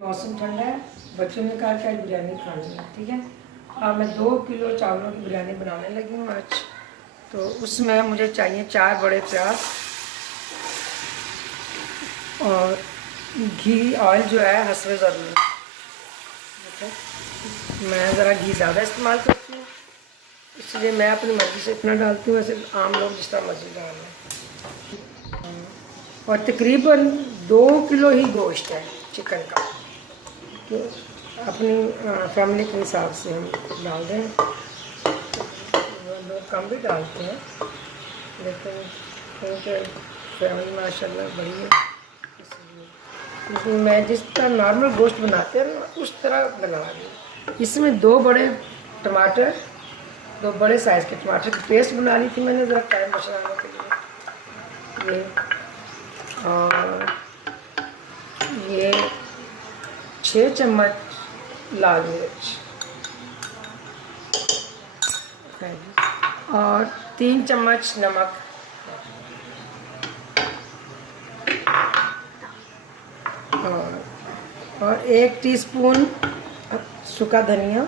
मौसम ठंडा है, बच्चों ने कहा कि आज बिरयानी खानी है। ठीक है, और मैं 2 किलो चावलों की बिरयानी बनाने लगी हूँ आज। तो उसमें मुझे चाहिए 4 बड़े प्याज और घी, ऑयल जो है हस्बे ज़रूर। मैं ज़रा घी ज़्यादा इस्तेमाल करती हूँ, इसलिए मैं अपनी मर्ज़ी से इतना डालती हूँ, वैसे आम लोग जिस तरह मर्ज़ी डाल लें। और तकरीबन 2 किलो ही गोश्त है चिकन का, तो अपनी फैमिली के हिसाब से हम डाल दें। लोग कम भी डालते हैं, लेकिन क्योंकि फैमिली माशाल्लाह बड़ी है, इसलिए मैं जिस तरह नॉर्मल गोश्त बनाते हैं ना उस तरह बना रही। इसमें 2 बड़े टमाटर, 2 बड़े साइज़ के टमाटर की पेस्ट बना ली थी मैंने ज़रा टाइम बचाने के लिए। और ये 6 चम्मच लाल मिर्च और 3 चम्मच नमक और 1 टीस्पून सूखा धनिया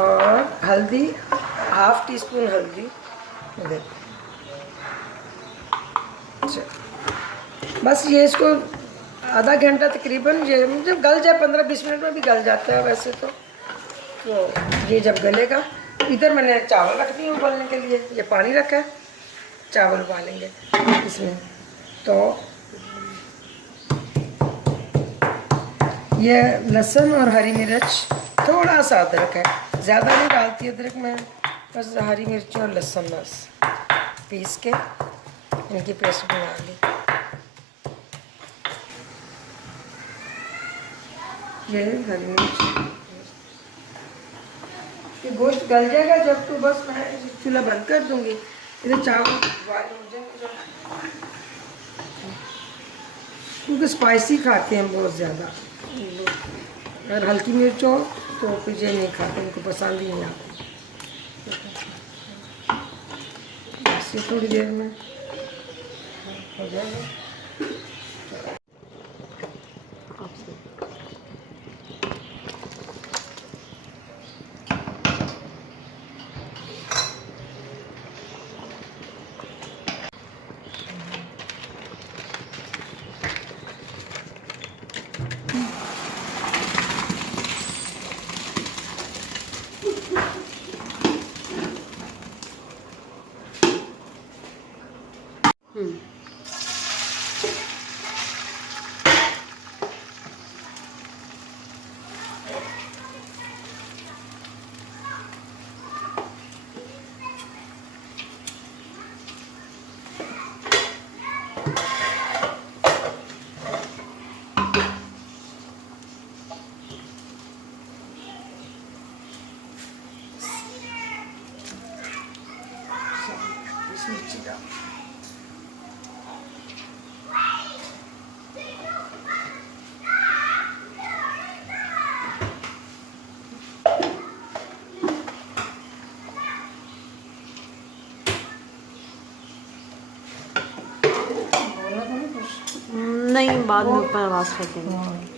और हल्दी, ½ टीस्पून हल्दी। बस ये इसको आधा घंटा तकरीबन, ये जब गल जाए 15-20 मिनट में भी गल जाता है वैसे तो ये जब गलेगा, इधर मैंने चावल रख दिए उबालने के लिए। ये पानी रखा है, चावल उबालेंगे इसमें। तो ये लहसुन और हरी मिर्च, थोड़ा सा अदरक है, ज़्यादा नहीं डालती अदरक मैं, बस हरी मिर्च और लहसुन बस पीस के इनकी पेस्ट बना ली। ये हरी मिर्च, ये गोश्त गल जाएगा जब, तो बस मैं चूल्हा बंद कर दूंगी। इधर चावल बॉयल हो जाएंगे, क्योंकि स्पाइसी खाते हैं बहुत ज़्यादा। अगर हल्की मिर्च हो तो फिर ये नहीं खाते, उनको पसंद ही नहीं आती। बस ये थोड़ी देर में हो जाएगा। नहीं, बाद में ऊपर आवाज़ कर देंगे।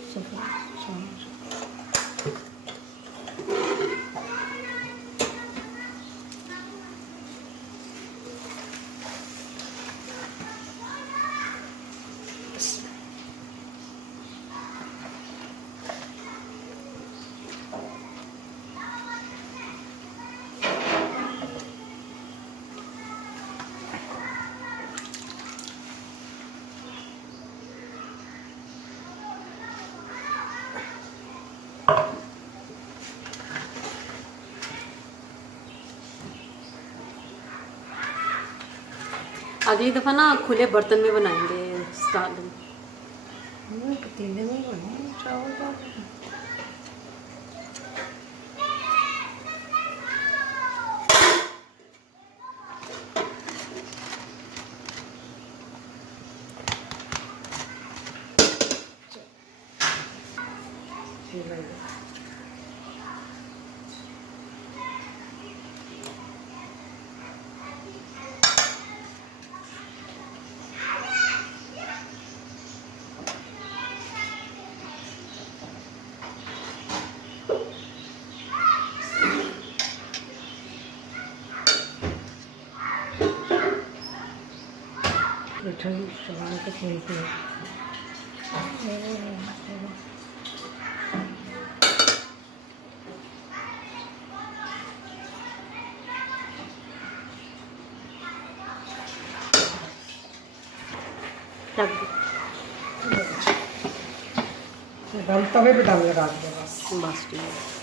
अगली दफ़ा ना खुले बर्तन में बनाएंगे सालन। पतीले में बनाए चावल का। ठंडी चला के खेलते हैं। रख दो हम तवे पे डाल लगा देंगे बस। बस ठीक है।